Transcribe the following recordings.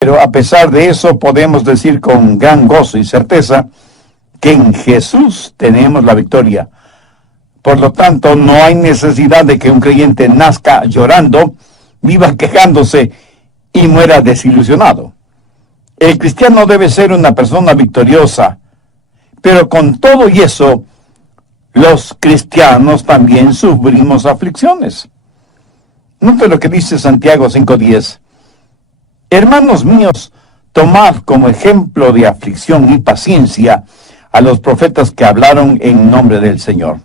Pero a pesar de eso, podemos decir con gran gozo y certeza que en Jesús tenemos la victoria. Por lo tanto, no hay necesidad de que un creyente nazca llorando, viva quejándose y muera desilusionado. El cristiano debe ser una persona victoriosa, pero con todo y eso, los cristianos también sufrimos aflicciones. Note lo que dice Santiago 5:10. Hermanos míos, tomad como ejemplo de aflicción y paciencia a los profetas que hablaron en nombre del Señor.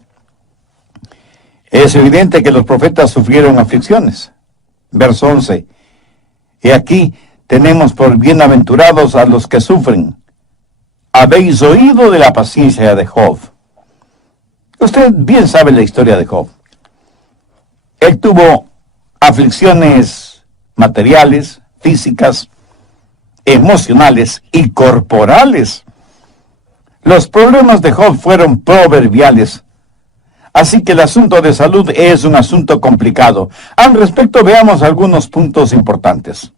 Es evidente que los profetas sufrieron aflicciones. Verso 11. Y aquí tenemos por bienaventurados a los que sufren. Habéis oído de la paciencia de Job. Usted bien sabe la historia de Job. Él tuvo aflicciones materiales, físicas, emocionales y corporales. Los problemas de Job fueron proverbiales. Así que el asunto de salud es un asunto complicado. Al respecto, veamos algunos puntos importantes.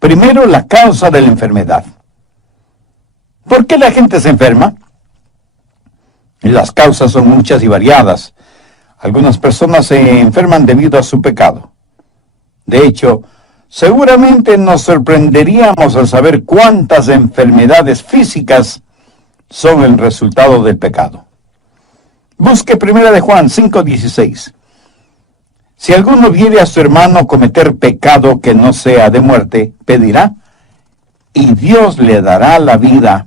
Primero, la causa de la enfermedad. ¿Por qué la gente se enferma? Las causas son muchas y variadas. Algunas personas se enferman debido a su pecado. De hecho, seguramente nos sorprenderíamos al saber cuántas enfermedades físicas son el resultado del pecado. Busque 1 de Juan 5:16. Si alguno viere a su hermano cometer pecado que no sea de muerte, pedirá, y Dios le dará la vida.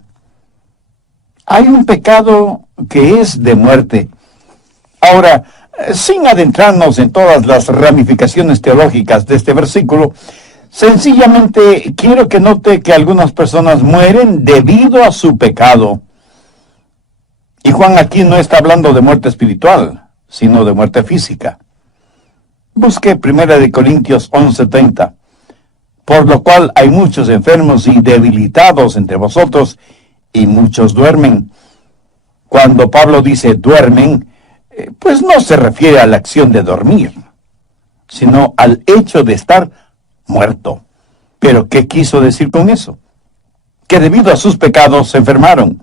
Hay un pecado que es de muerte. Ahora, sin adentrarnos en todas las ramificaciones teológicas de este versículo, sencillamente quiero que note que algunas personas mueren debido a su pecado. Y Juan aquí no está hablando de muerte espiritual, sino de muerte física. Busque 1 Corintios 11:30. Por lo cual hay muchos enfermos y debilitados entre vosotros, y muchos duermen. Cuando Pablo dice duermen, pues no se refiere a la acción de dormir, sino al hecho de estar muerto. ¿Pero qué quiso decir con eso? Que debido a sus pecados se enfermaron.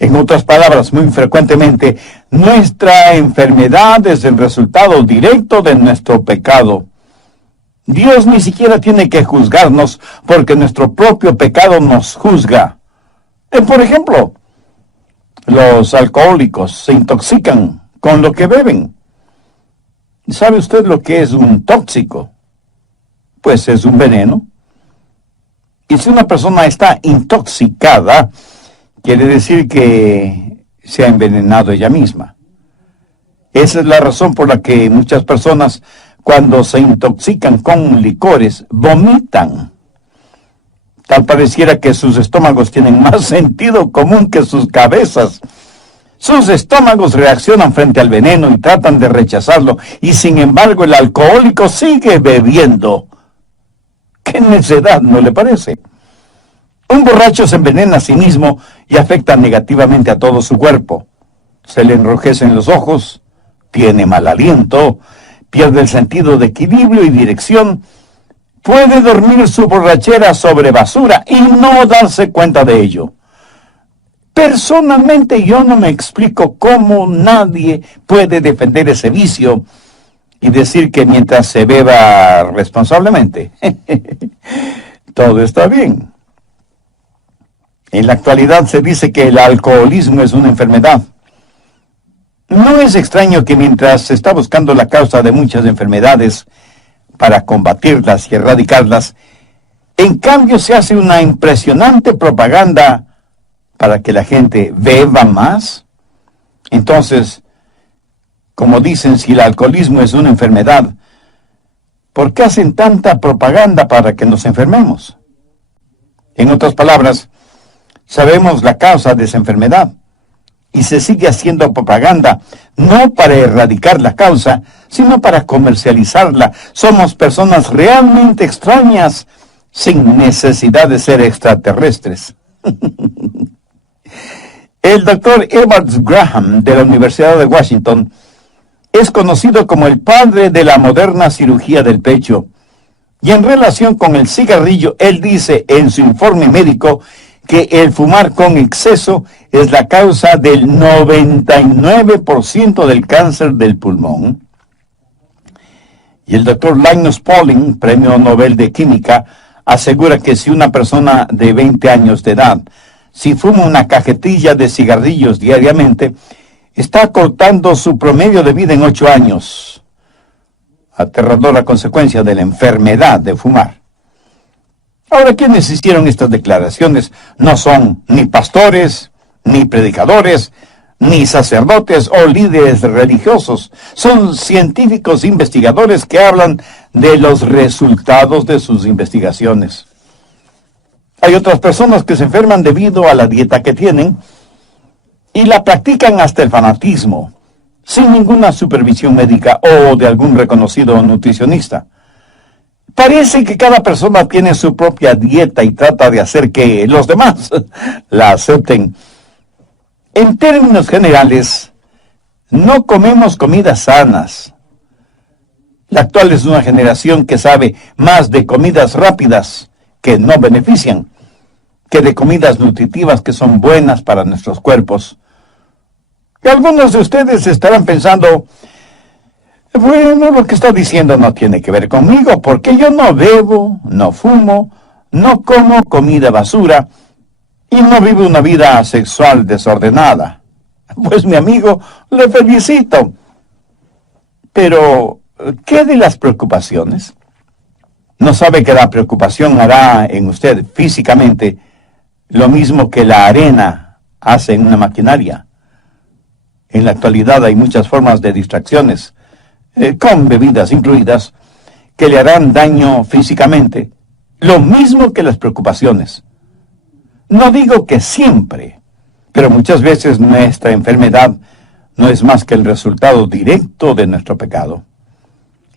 En otras palabras, muy frecuentemente, nuestra enfermedad es el resultado directo de nuestro pecado. Dios ni siquiera tiene que juzgarnos porque nuestro propio pecado nos juzga. Por ejemplo, los alcohólicos se intoxican con lo que beben. ¿Sabe usted lo que es un tóxico? Pues es un veneno. Y si una persona está intoxicada, quiere decir que se ha envenenado ella misma. Esa es la razón por la que muchas personas, cuando se intoxican con licores, vomitan. Tal pareciera que sus estómagos tienen más sentido común que sus cabezas. Sus estómagos reaccionan frente al veneno y tratan de rechazarlo, y sin embargo el alcohólico sigue bebiendo. ¡Qué necedad!, ¿no le parece? Un borracho se envenena a sí mismo y afecta negativamente a todo su cuerpo. Se le enrojecen los ojos, tiene mal aliento, pierde el sentido de equilibrio y dirección, puede dormir su borrachera sobre basura y no darse cuenta de ello. Personalmente yo no me explico cómo nadie puede defender ese vicio y decir que mientras se beba responsablemente, todo está bien. En la actualidad se dice que el alcoholismo es una enfermedad. No es extraño que mientras se está buscando la causa de muchas enfermedades para combatirlas y erradicarlas, en cambio se hace una impresionante propaganda para que la gente beba más. Entonces, como dicen, si el alcoholismo es una enfermedad, ¿por qué hacen tanta propaganda para que nos enfermemos? En otras palabras, sabemos la causa de esa enfermedad y se sigue haciendo propaganda, no para erradicar la causa, sino para comercializarla. Somos personas realmente extrañas, sin necesidad de ser extraterrestres. El doctor Edwards Graham, de la Universidad de Washington, es conocido como el padre de la moderna cirugía del pecho, Y en relación con el cigarrillo, él dice en su informe médico que el fumar con exceso es la causa del 99% del cáncer del pulmón. Y el doctor Linus Pauling, premio Nobel de Química, asegura que si una persona de 20 años de edad, si fuma una cajetilla de cigarrillos diariamente, está cortando su promedio de vida en 8 años. Aterradora consecuencia de la enfermedad de fumar. Ahora, quienes hicieron estas declaraciones no son ni pastores, ni predicadores, ni sacerdotes o líderes religiosos. Son científicos investigadores que hablan de los resultados de sus investigaciones. Hay otras personas que se enferman debido a la dieta que tienen y la practican hasta el fanatismo, sin ninguna supervisión médica o de algún reconocido nutricionista. Parece que cada persona tiene su propia dieta y trata de hacer que los demás la acepten. En términos generales, no comemos comidas sanas. La actual es una generación que sabe más de comidas rápidas que no benefician, que de comidas nutritivas que son buenas para nuestros cuerpos. Y algunos de ustedes estarán pensando, bueno, lo que está diciendo no tiene que ver conmigo, porque yo no bebo, no fumo, no como comida basura y no vivo una vida sexual desordenada. Pues mi amigo, le felicito. Pero, ¿qué de las preocupaciones? ¿No sabe que la preocupación hará en usted físicamente lo mismo que la arena hace en una maquinaria? En la actualidad hay muchas formas de distracciones, con bebidas incluidas, que le harán daño físicamente, lo mismo que las preocupaciones. No digo que siempre, pero muchas veces nuestra enfermedad no es más que el resultado directo de nuestro pecado.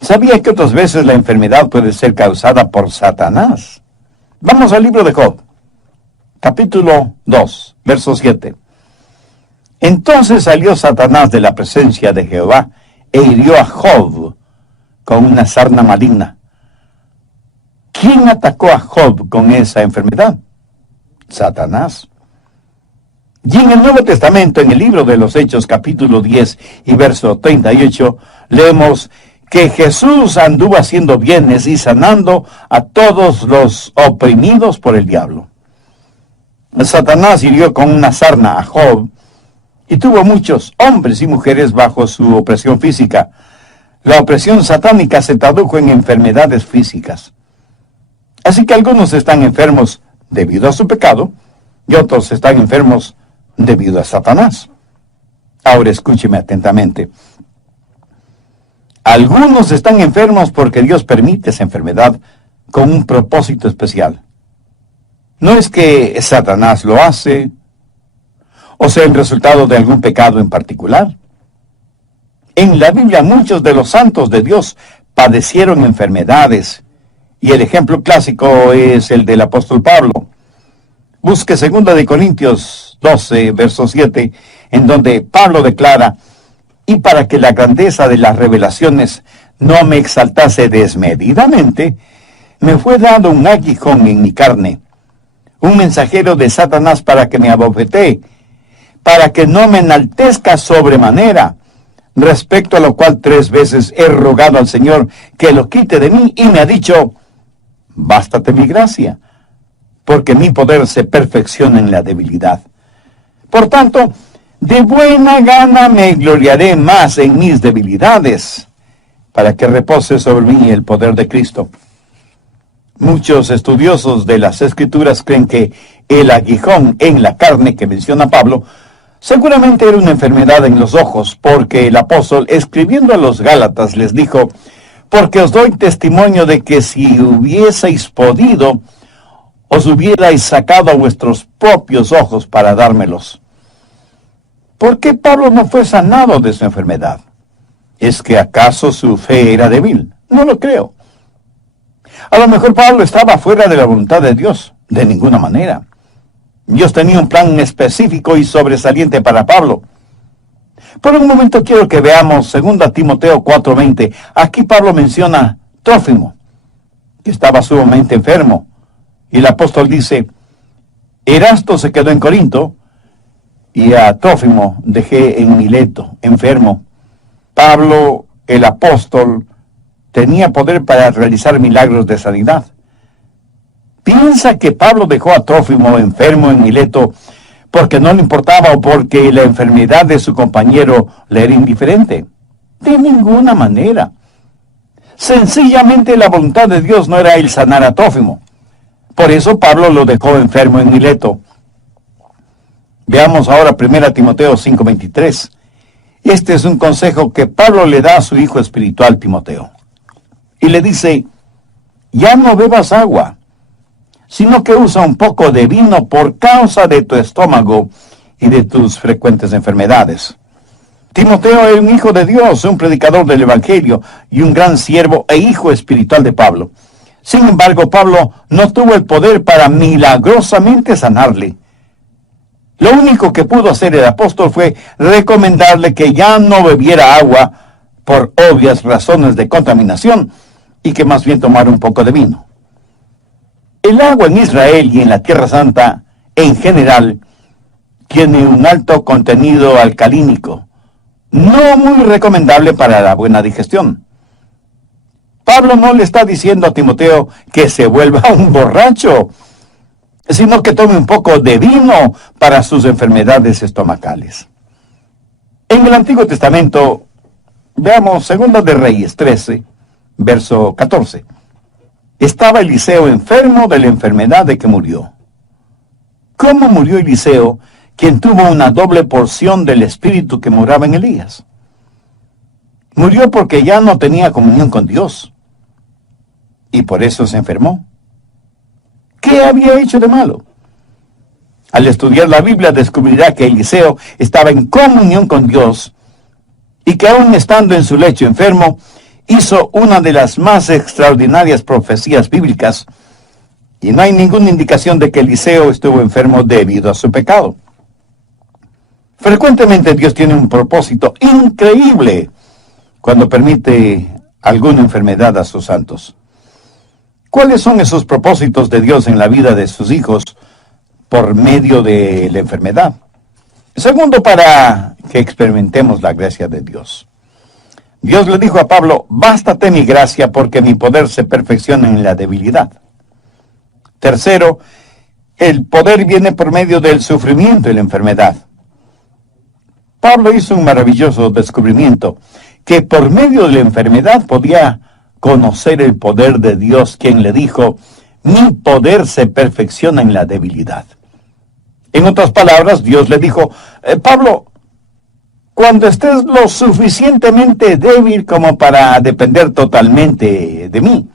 ¿Sabía que otras veces la enfermedad puede ser causada por Satanás? Vamos al libro de Job, capítulo 2, verso 7. Entonces salió Satanás de la presencia de Jehová e hirió a Job con una sarna maligna. ¿Quién atacó a Job con esa enfermedad? Satanás. Y en el Nuevo Testamento, en el libro de los Hechos, capítulo 10 y verso 38, leemos que Jesús anduvo haciendo bienes y sanando a todos los oprimidos por el diablo. Satanás hirió con una sarna a Job y tuvo muchos hombres y mujeres bajo su opresión física. La opresión satánica se tradujo en enfermedades físicas. Así que algunos están enfermos debido a su pecado y otros están enfermos debido a Satanás. Ahora escúcheme atentamente. Algunos están enfermos porque Dios permite esa enfermedad con un propósito especial. No es que Satanás lo hace, o sea, el resultado de algún pecado en particular. En la Biblia muchos de los santos de Dios padecieron enfermedades, y el ejemplo clásico es el del apóstol Pablo. Busque 2 de Corintios 12, verso 7, en donde Pablo declara, y para que la grandeza de las revelaciones no me exaltase desmedidamente, me fue dado un aguijón en mi carne, un mensajero de Satanás para que me abofetee, para que no me enaltezca sobremanera, respecto a lo cual 3 veces he rogado al Señor que lo quite de mí, y me ha dicho, bástate mi gracia, porque mi poder se perfecciona en la debilidad. Por tanto, de buena gana me gloriaré más en mis debilidades, para que repose sobre mí el poder de Cristo. Muchos estudiosos de las Escrituras creen que el aguijón en la carne que menciona Pablo seguramente era una enfermedad en los ojos, porque el apóstol, escribiendo a los Gálatas, les dijo, porque os doy testimonio de que si hubieseis podido, os hubierais sacado a vuestros propios ojos para dármelos. ¿Por qué Pablo no fue sanado de su enfermedad? ¿Es que acaso su fe era débil? No lo creo. A lo mejor Pablo estaba fuera de la voluntad de Dios. De ninguna manera. Dios tenía un plan específico y sobresaliente para Pablo. Por un momento quiero que veamos 2 Timoteo 4:20. Aquí Pablo menciona Trófimo, que estaba sumamente enfermo. Y el apóstol dice, Erasto se quedó en Corinto y a Trófimo dejé en Mileto, enfermo. Pablo, el apóstol, tenía poder para realizar milagros de sanidad. ¿Piensa que Pablo dejó a Trófimo enfermo en Mileto porque no le importaba o porque la enfermedad de su compañero le era indiferente? De ninguna manera. Sencillamente la voluntad de Dios no era el sanar a Trófimo. Por eso Pablo lo dejó enfermo en Mileto. Veamos ahora 1 Timoteo 5:23. Este es un consejo que Pablo le da a su hijo espiritual Timoteo. Y le dice, ya no bebas agua, sino que usa un poco de vino por causa de tu estómago y de tus frecuentes enfermedades. Timoteo era un hijo de Dios, un predicador del Evangelio y un gran siervo e hijo espiritual de Pablo. Sin embargo, Pablo no tuvo el poder para milagrosamente sanarle. Lo único que pudo hacer el apóstol fue recomendarle que ya no bebiera agua por obvias razones de contaminación y que más bien tomara un poco de vino. El agua en Israel y en la Tierra Santa, en general, tiene un alto contenido alcalínico, no muy recomendable para la buena digestión. Pablo no le está diciendo a Timoteo que se vuelva un borracho, sino que tome un poco de vino para sus enfermedades estomacales. En el Antiguo Testamento, veamos 2 de Reyes 13, verso 14. Estaba Eliseo enfermo de la enfermedad de que murió. ¿Cómo murió Eliseo, quien tuvo una doble porción del espíritu que moraba en Elías? Murió porque ya no tenía comunión con Dios. Y por eso se enfermó. ¿Qué había hecho de malo? Al estudiar la Biblia descubrirá que Eliseo estaba en comunión con Dios y que aún estando en su lecho enfermo, hizo una de las más extraordinarias profecías bíblicas, y no hay ninguna indicación de que Eliseo estuvo enfermo debido a su pecado. Frecuentemente Dios tiene un propósito increíble cuando permite alguna enfermedad a sus santos. ¿Cuáles son esos propósitos de Dios en la vida de sus hijos por medio de la enfermedad? Segundo, para que experimentemos la gracia de Dios. Dios le dijo a Pablo, bástate mi gracia porque mi poder se perfecciona en la debilidad. Tercero, el poder viene por medio del sufrimiento y la enfermedad. Pablo hizo un maravilloso descubrimiento, que por medio de la enfermedad podía conocer el poder de Dios, quien le dijo, mi poder se perfecciona en la debilidad. En otras palabras, Dios le dijo, Pablo, cuando estés lo suficientemente débil como para depender totalmente de mí,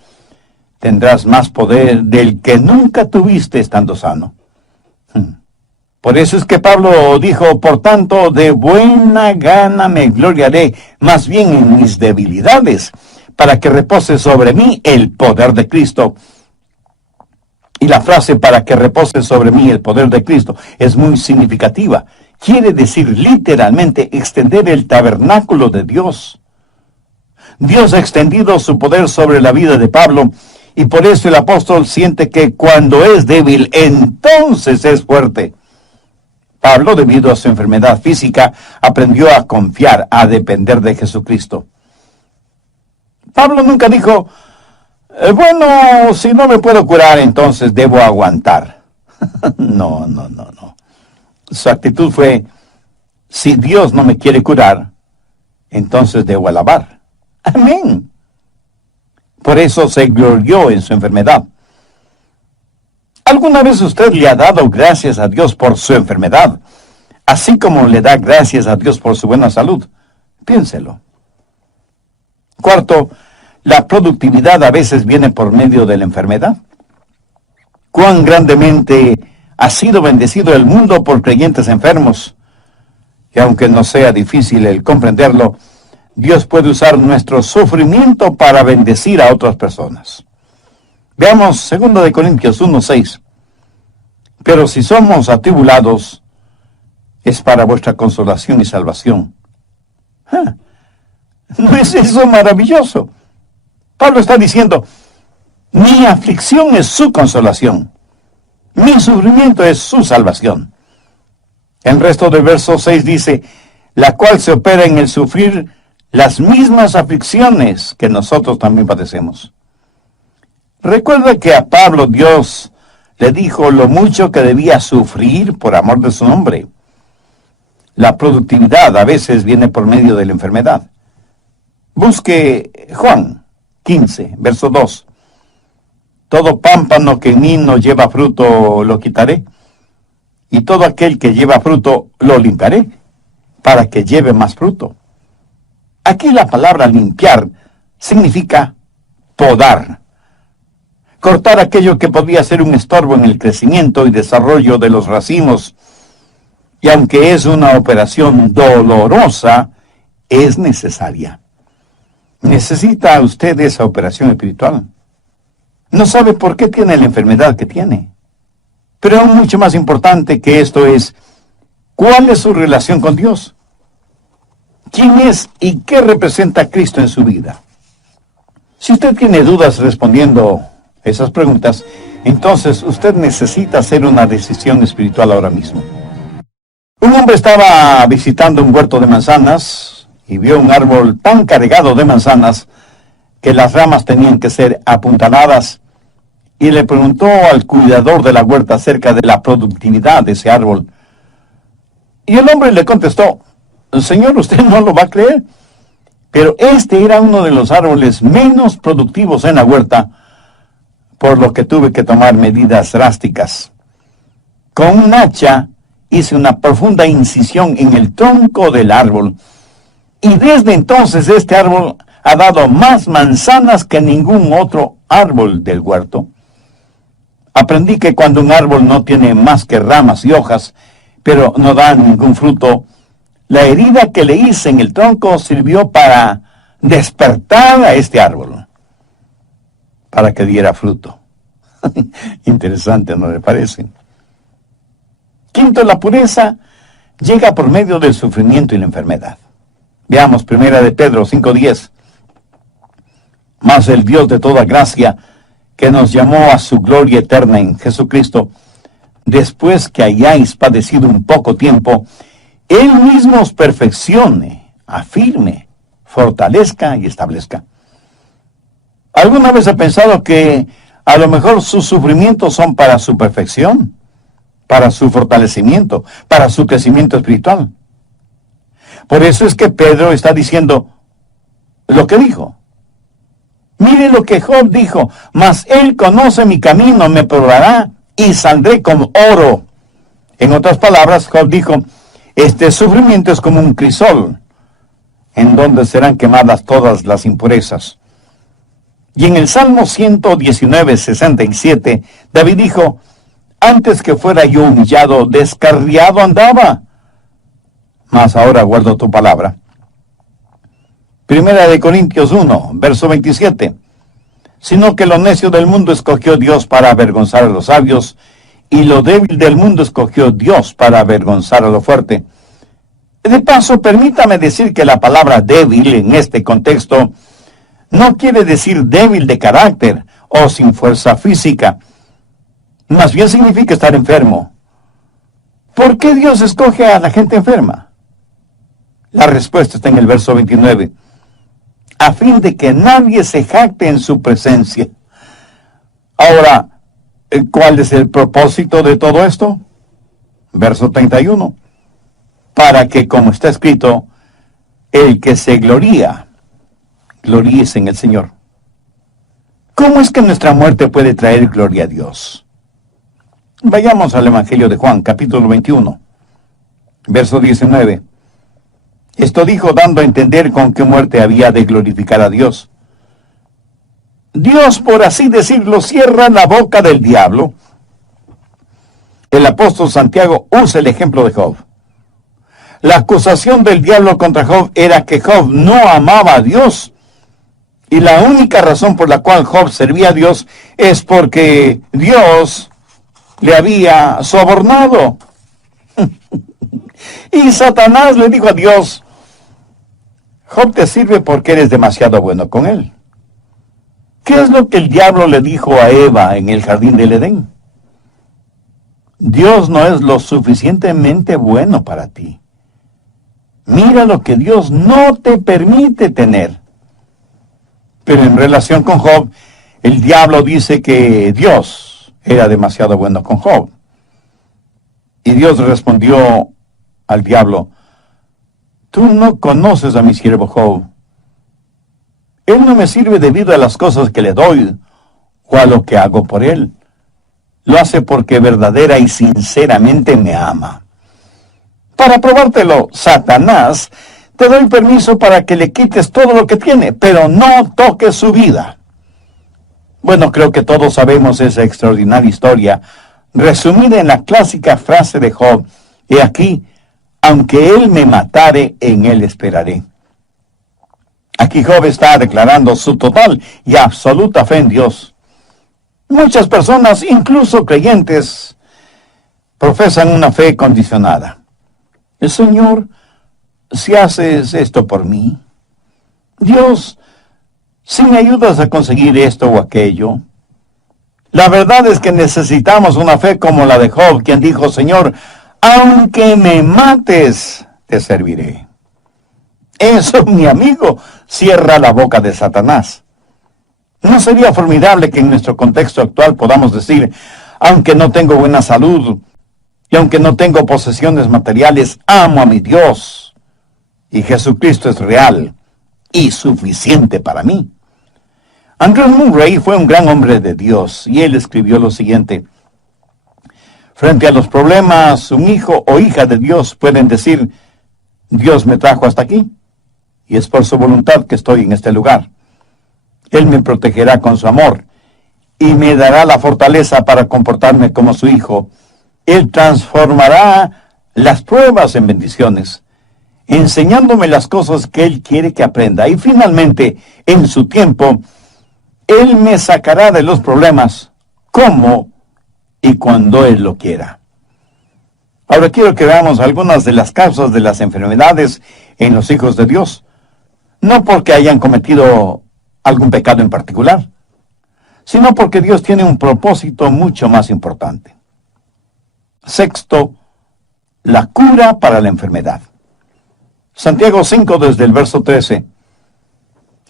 tendrás más poder del que nunca tuviste estando sano. Por eso es que Pablo dijo, por tanto, de buena gana me gloriaré, más bien en mis debilidades, para que repose sobre mí el poder de Cristo. Y la frase para que repose sobre mí el poder de Cristo es muy significativa. Quiere decir literalmente extender el tabernáculo de Dios. Dios ha extendido su poder sobre la vida de Pablo, y por eso el apóstol siente que cuando es débil, entonces es fuerte. Pablo, debido a su enfermedad física, aprendió a confiar, a depender de Jesucristo. Pablo nunca dijo, bueno, si no me puedo curar, entonces debo aguantar. No. Su actitud fue, si Dios no me quiere curar, entonces debo alabar. Amén. Por eso se glorió en su enfermedad. ¿Alguna vez usted le ha dado gracias a Dios por su enfermedad, así como le da gracias a Dios por su buena salud? Piénselo. Cuarto, la productividad a veces viene por medio de la enfermedad. ¿Cuán grandemente ha sido bendecido el mundo por creyentes enfermos? Y aunque no sea difícil el comprenderlo, Dios puede usar nuestro sufrimiento para bendecir a otras personas. Veamos 2 Corintios 1:6. Pero si somos atribulados, es para vuestra consolación y salvación. ¿No es eso maravilloso? Pablo está diciendo, Mi aflicción es su consolación. Mi sufrimiento es su salvación. El resto del verso 6 dice, la cual se opera en el sufrir las mismas aflicciones que nosotros también padecemos. Recuerda que a Pablo Dios le dijo lo mucho que debía sufrir por amor de su nombre. La productividad a veces viene por medio de la enfermedad. Busque Juan 15, verso 2. Todo pámpano que en mí no lleva fruto lo quitaré, y todo aquel que lleva fruto lo limpiaré, para que lleve más fruto. Aquí la palabra limpiar significa podar. Cortar aquello que podía ser un estorbo en el crecimiento y desarrollo de los racimos. Y aunque es una operación dolorosa, es necesaria. ¿Necesita usted esa operación espiritual? No sabe por qué tiene la enfermedad que tiene. Pero aún mucho más importante que esto es, ¿cuál es su relación con Dios? ¿Quién es y qué representa Cristo en su vida? Si usted tiene dudas respondiendo esas preguntas, entonces usted necesita hacer una decisión espiritual ahora mismo. Un hombre estaba visitando un huerto de manzanas y vio un árbol tan cargado de manzanas que las ramas tenían que ser apuntaladas, y le preguntó al cuidador de la huerta acerca de la productividad de ese árbol. Y el hombre le contestó, Señor, usted no lo va a creer, pero este era uno de los árboles menos productivos en la huerta, por lo que tuve que tomar medidas drásticas. Con un hacha hice una profunda incisión en el tronco del árbol, y desde entonces este árbol ha dado más manzanas que ningún otro árbol del huerto. Aprendí que cuando un árbol no tiene más que ramas y hojas, pero no da ningún fruto, la herida que le hice en el tronco sirvió para despertar a este árbol, para que diera fruto. Interesante, ¿no le parece? Quinto, la pureza llega por medio del sufrimiento y la enfermedad. Veamos 1 de Pedro 5:10. Mas el Dios de toda gracia, que nos llamó a su gloria eterna en Jesucristo, después que hayáis padecido un poco tiempo, Él mismo os perfeccione, afirme, fortalezca y establezca. ¿Alguna vez ha pensado que a lo mejor sus sufrimientos son para su perfección, para su fortalecimiento, para su crecimiento espiritual? Por eso es que Pedro está diciendo lo que dijo. Mire lo que Job dijo, mas él conoce mi camino, me probará y saldré como oro. En otras palabras, Job dijo, este sufrimiento es como un crisol, en donde serán quemadas todas las impurezas. Y en el Salmo 119:67, David dijo, antes que fuera yo humillado, descarriado andaba, mas ahora guardo tu palabra. 1 de Corintios 1, verso 27. Sino que lo necio del mundo escogió Dios para avergonzar a los sabios, y lo débil del mundo escogió Dios para avergonzar a lo fuerte. De paso, permítame decir que la palabra débil en este contexto no quiere decir débil de carácter o sin fuerza física. Más bien significa estar enfermo. ¿Por qué Dios escoge a la gente enferma? La respuesta está en el verso 29. A fin de que nadie se jacte en su presencia. Ahora, ¿cuál es el propósito de todo esto? Verso 31. Para que, como está escrito, el que se gloríe en el Señor. ¿Cómo es que nuestra muerte puede traer gloria a Dios? Vayamos al Evangelio de Juan, capítulo 21, verso 19. Esto dijo dando a entender con qué muerte había de glorificar a Dios. Dios, por así decirlo, cierra la boca del diablo. El apóstol Santiago usa el ejemplo de Job. La acusación del diablo contra Job era que Job no amaba a Dios. Y la única razón por la cual Job servía a Dios es porque Dios le había sobornado. Y Satanás le dijo a Dios, Job te sirve porque eres demasiado bueno con él. ¿Qué es lo que el diablo le dijo a Eva en el jardín del Edén? Dios no es lo suficientemente bueno para ti. Mira lo que Dios no te permite tener. Pero en relación con Job, el diablo dice que Dios era demasiado bueno con Job. Y Dios respondió al diablo: tú no conoces a mi siervo Job. Él no me sirve debido a las cosas que le doy o a lo que hago por él. Lo hace porque verdadera y sinceramente me ama. Para probártelo, Satanás, te doy permiso para que le quites todo lo que tiene, pero no toques su vida. Bueno, creo que todos sabemos esa extraordinaria historia, resumida en la clásica frase de Job: he aquí, aunque él me matare, en él esperaré. Aquí Job está declarando su total y absoluta fe en Dios. Muchas personas, incluso creyentes, profesan una fe condicionada. El Señor, si haces esto por mí, Dios, si me ayudas a conseguir esto o aquello. La verdad es que necesitamos una fe como la de Job, quien dijo: Señor, aunque me mates, te serviré. Eso, mi amigo, cierra la boca de Satanás. ¿No sería formidable que en nuestro contexto actual podamos decir: aunque no tengo buena salud y aunque no tengo posesiones materiales, amo a mi Dios y Jesucristo es real y suficiente para mí? Andrew Murray fue un gran hombre de Dios y él escribió lo siguiente: frente a los problemas, un hijo o hija de Dios pueden decir: Dios me trajo hasta aquí y es por su voluntad que estoy en este lugar. Él me protegerá con su amor y me dará la fortaleza para comportarme como su hijo. Él transformará las pruebas en bendiciones, enseñándome las cosas que Él quiere que aprenda. Y finalmente, en su tiempo, Él me sacará de los problemas como y cuando Él lo quiera. Ahora quiero que veamos algunas de las causas de las enfermedades en los hijos de Dios. No porque hayan cometido algún pecado en particular, sino porque Dios tiene un propósito mucho más importante. Sexto, la cura para la enfermedad. Santiago 5, desde el verso 13.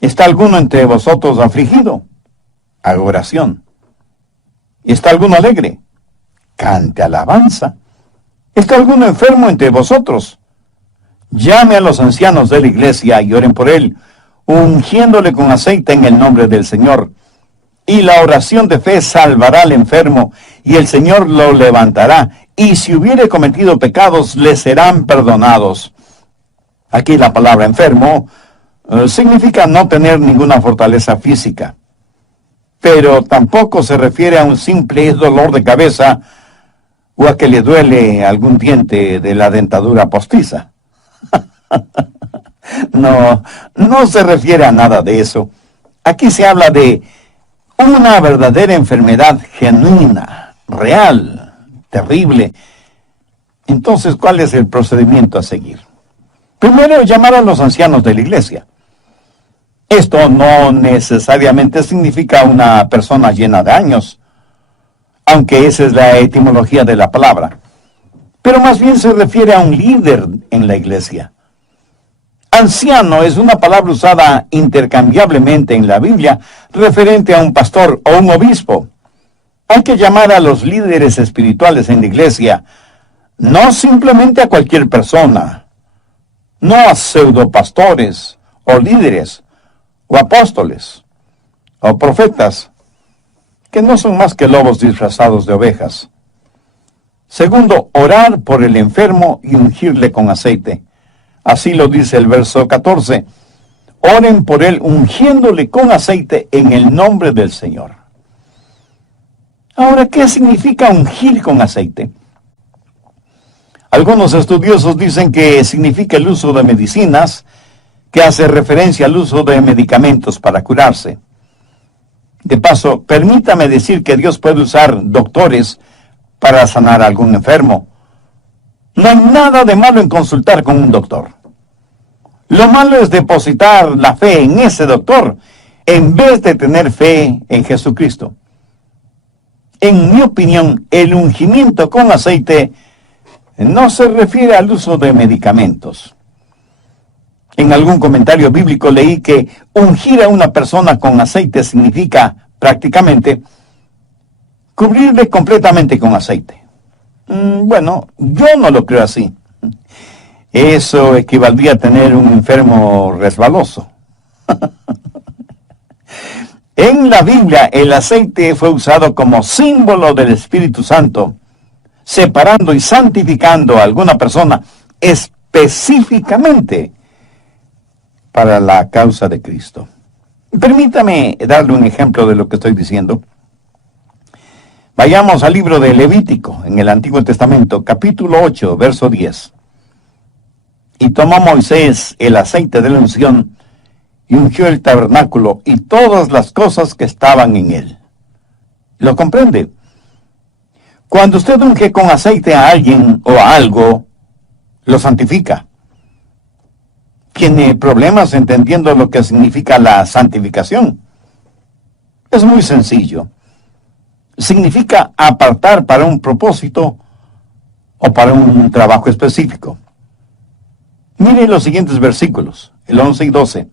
¿Está alguno entre vosotros afligido? Haga oración. ¿Está alguno alegre? Cante alabanza. ¿Está alguno enfermo entre vosotros? Llame a los ancianos de la iglesia y oren por él, ungiéndole con aceite en el nombre del Señor. Y la oración de fe salvará al enfermo, y el Señor lo levantará, y si hubiere cometido pecados, le serán perdonados. Aquí la palabra enfermo significa no tener ninguna fortaleza física, pero tampoco se refiere a un simple dolor de cabeza o a que le duele algún diente de la dentadura postiza. No se refiere a nada de eso. Aquí se habla de una verdadera enfermedad genuina, real, terrible. Entonces, ¿cuál es el procedimiento a seguir? Primero, llamar a los ancianos de la iglesia. Esto no necesariamente significa una persona llena de años, aunque esa es la etimología de la palabra, pero más bien se refiere a un líder en la iglesia. Anciano es una palabra usada intercambiablemente en la Biblia, referente a un pastor o un obispo. Hay que llamar a los líderes espirituales en la iglesia, no simplemente a cualquier persona, no a pseudopastores o líderes o apóstoles o profetas, que no son más que lobos disfrazados de ovejas. Segundo, orar por el enfermo y ungirle con aceite. Así lo dice el verso 14. Oren por él ungiéndole con aceite en el nombre del Señor. Ahora, ¿qué significa ungir con aceite? Algunos estudiosos dicen que significa el uso de medicinas, que hace referencia al uso de medicamentos para curarse. De paso, permítame decir que Dios puede usar doctores para sanar a algún enfermo. No hay nada de malo en consultar con un doctor. Lo malo es depositar la fe en ese doctor en vez de tener fe en Jesucristo. En mi opinión, el ungimiento con aceite no se refiere al uso de medicamentos. En algún comentario bíblico leí que ungir a una persona con aceite significa prácticamente cubrirle completamente con aceite. Bueno, yo no lo creo así. Eso equivaldría a tener un enfermo resbaloso. En la Biblia, el aceite fue usado como símbolo del Espíritu Santo, separando y santificando a alguna persona específicamente para la causa de Cristo. Permítame darle un ejemplo de lo que estoy diciendo. Vayamos al libro de Levítico, en el Antiguo Testamento, capítulo 8, verso 10. Y tomó Moisés el aceite de la unción, y ungió el tabernáculo y todas las cosas que estaban en él. ¿Lo comprende? Cuando usted unge con aceite a alguien o a algo, lo santifica. ¿Tiene problemas entendiendo lo que significa la santificación? Es muy sencillo. Significa apartar para un propósito o para un trabajo específico. Mire los siguientes versículos, el 11 y 12.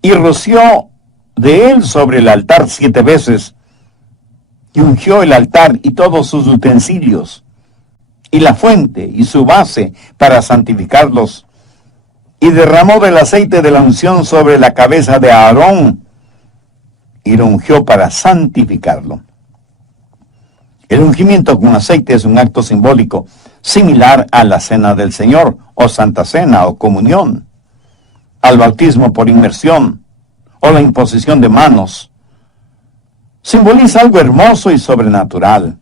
Y roció de él sobre el altar 7 veces, y ungió el altar y todos sus utensilios, y la fuente y su base para santificarlos, y derramó del aceite de la unción sobre la cabeza de Aarón, y lo ungió para santificarlo. El ungimiento con aceite es un acto simbólico, similar a la Cena del Señor, o Santa Cena, o Comunión, al bautismo por inmersión, o la imposición de manos. Simboliza algo hermoso y sobrenatural.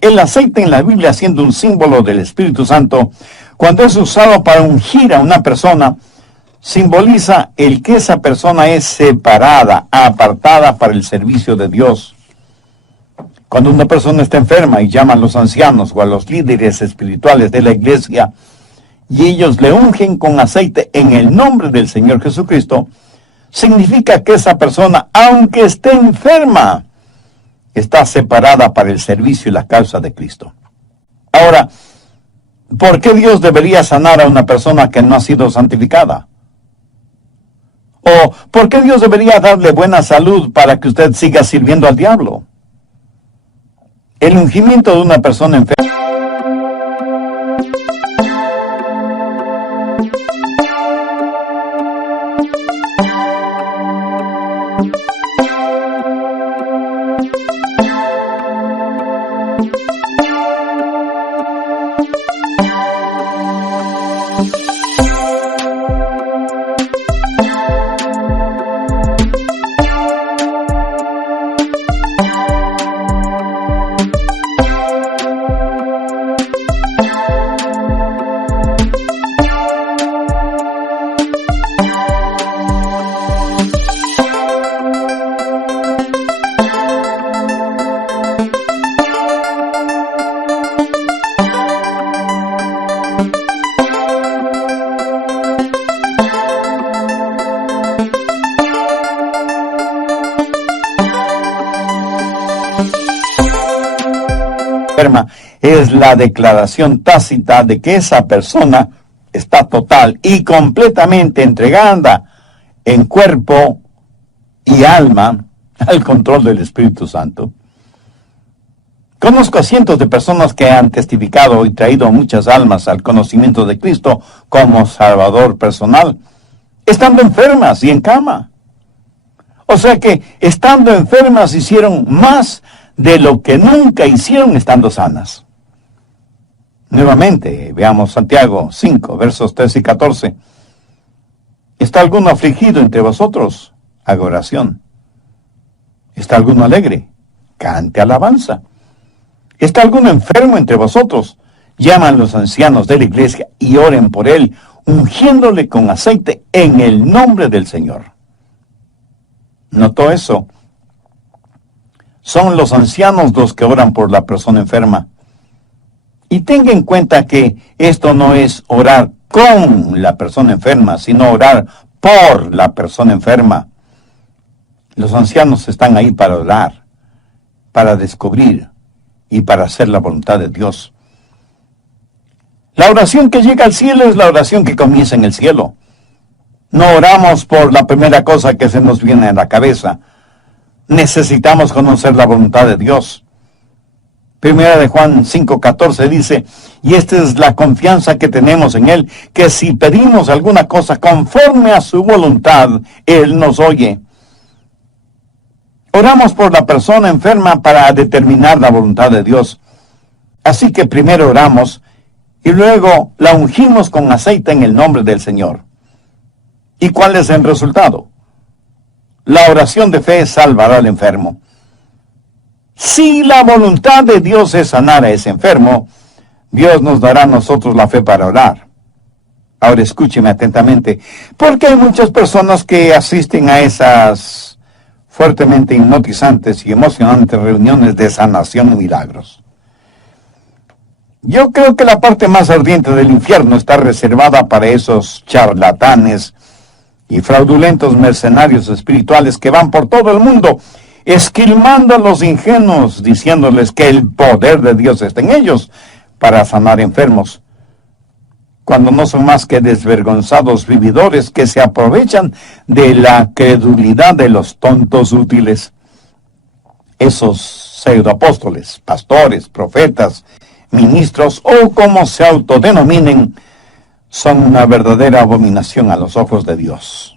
El aceite en la Biblia, siendo un símbolo del Espíritu Santo, cuando es usado para ungir a una persona, simboliza el que esa persona es separada, apartada para el servicio de Dios. Cuando una persona está enferma y llama a los ancianos o a los líderes espirituales de la iglesia, y ellos le ungen con aceite en el nombre del Señor Jesucristo, significa que esa persona, aunque esté enferma, está separada para el servicio y la causa de Cristo. Ahora, ¿por qué Dios debería sanar a una persona que no ha sido santificada? ¿O por qué Dios debería darle buena salud para que usted siga sirviendo al diablo? El ungimiento de una persona enferma es la declaración tácita de que esa persona está total y completamente entregada en cuerpo y alma al control del Espíritu Santo. Conozco a cientos de personas que han testificado y traído muchas almas al conocimiento de Cristo como Salvador personal, estando enfermas y en cama. O sea que, estando enfermas, hicieron más de lo que nunca hicieron estando sanas. Nuevamente, veamos Santiago 5, versos 13 y 14. ¿Está alguno afligido entre vosotros? Haga oración. ¿Está alguno alegre? Cante alabanza. ¿Está alguno enfermo entre vosotros? Llaman los ancianos de la iglesia y oren por él, ungiéndole con aceite en el nombre del Señor. ¿Notó eso? Son los ancianos los que oran por la persona enferma. Y tenga en cuenta que esto no es orar con la persona enferma, sino orar por la persona enferma. Los ancianos están ahí para orar, para descubrir y para hacer la voluntad de Dios. La oración que llega al cielo es la oración que comienza en el cielo. No oramos por la primera cosa que se nos viene a la cabeza. Necesitamos conocer la voluntad de Dios. Primera de Juan 5:14 dice, y esta es la confianza que tenemos en Él, que si pedimos alguna cosa conforme a su voluntad, Él nos oye. Oramos por la persona enferma para determinar la voluntad de Dios. Así que primero oramos y luego la ungimos con aceite en el nombre del Señor. ¿Y cuál es el resultado? La oración de fe salvará al enfermo. Si la voluntad de Dios es sanar a ese enfermo, Dios nos dará a nosotros la fe para orar. Ahora escúcheme atentamente, porque hay muchas personas que asisten a esas fuertemente hipnotizantes y emocionantes reuniones de sanación y milagros. Yo creo que la parte más ardiente del infierno está reservada para esos charlatanes y fraudulentos mercenarios espirituales que van por todo el mundo esquilmando a los ingenuos, diciéndoles que el poder de Dios está en ellos para sanar enfermos, cuando no son más que desvergonzados vividores que se aprovechan de la credulidad de los tontos útiles. Esos pseudoapóstoles, pastores, profetas, ministros o como se autodenominen, son una verdadera abominación a los ojos de Dios.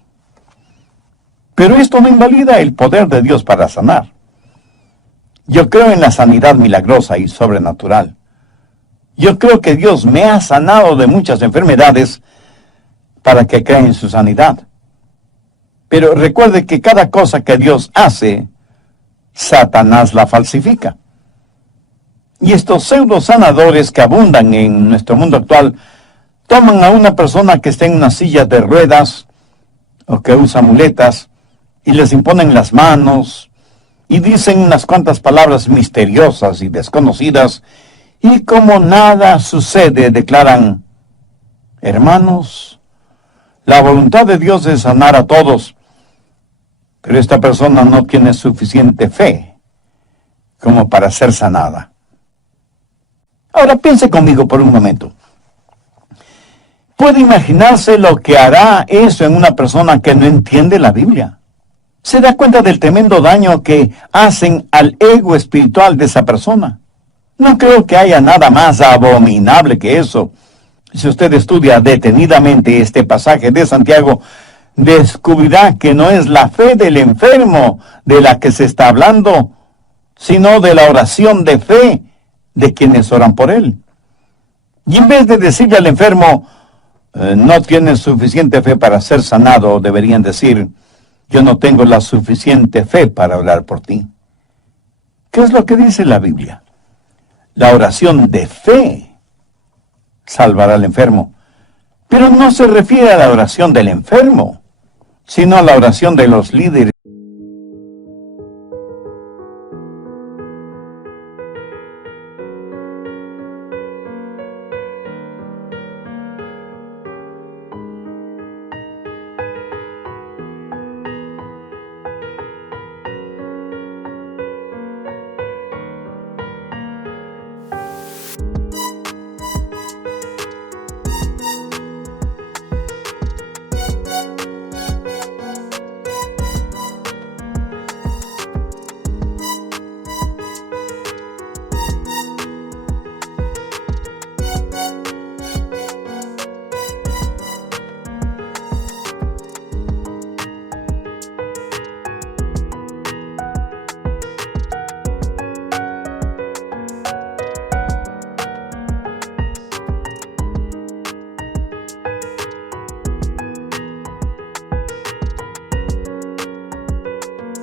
Pero esto no invalida el poder de Dios para sanar. Yo creo en la sanidad milagrosa y sobrenatural. Yo creo que Dios me ha sanado de muchas enfermedades para que crea en su sanidad. Pero recuerde que cada cosa que Dios hace, Satanás la falsifica. Y estos pseudo sanadores que abundan en nuestro mundo actual, toman a una persona que está en una silla de ruedas o que usa muletas y les imponen las manos y dicen unas cuantas palabras misteriosas y desconocidas y como nada sucede, declaran, hermanos, la voluntad de Dios es sanar a todos, pero esta persona no tiene suficiente fe como para ser sanada. Ahora piense conmigo por un momento. ¿Puede imaginarse lo que hará eso en una persona que no entiende la Biblia? ¿Se da cuenta del tremendo daño que hacen al ego espiritual de esa persona? No creo que haya nada más abominable que eso. Si usted estudia detenidamente este pasaje de Santiago, descubrirá que no es la fe del enfermo de la que se está hablando, sino de la oración de fe de quienes oran por él. Y en vez de decirle al enfermo, no tienes suficiente fe para ser sanado, deberían decir, yo no tengo la suficiente fe para orar por ti. ¿Qué es lo que dice la Biblia? La oración de fe salvará al enfermo. Pero no se refiere a la oración del enfermo, sino a la oración de los líderes.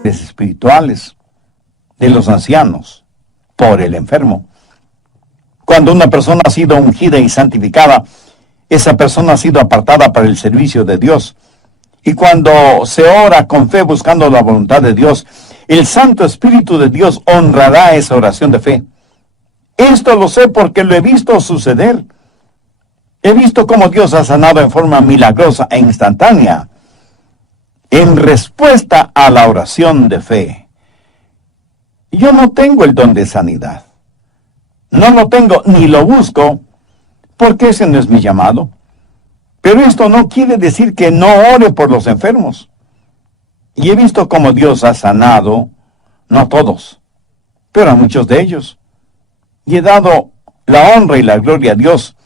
Espirituales de los ancianos por el enfermo. Cuando una persona ha sido ungida y santificada, esa persona ha sido apartada para el servicio de Dios. Y cuando se ora con fe buscando la voluntad de Dios, el Santo Espíritu de Dios honrará esa oración de fe. Esto lo sé porque lo he visto suceder. He visto cómo Dios ha sanado en forma milagrosa e instantánea en respuesta a la oración de fe. Yo no tengo el don de sanidad. No lo tengo ni lo busco, porque ese no es mi llamado. Pero esto no quiere decir que no ore por los enfermos. Y he visto cómo Dios ha sanado, no a todos, pero a muchos de ellos. Y he dado la honra y la gloria a Dios,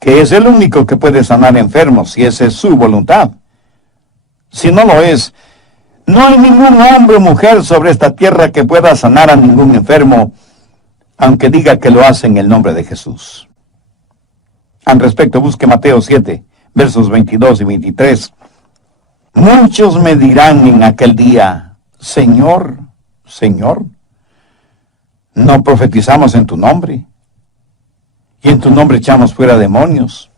que es el único que puede sanar enfermos, si esa es su voluntad. Si no lo es, no hay ningún hombre o mujer sobre esta tierra que pueda sanar a ningún enfermo, aunque diga que lo hace en el nombre de Jesús. Al respecto, busque Mateo 7, versos 22 y 23. Muchos me dirán en aquel día, Señor, Señor, ¿no profetizamos en tu nombre? Y en tu nombre echamos fuera demonios.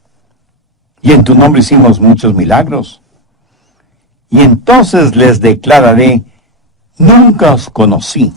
Y en tu nombre hicimos muchos milagros. Y entonces les declararé, nunca os conocí.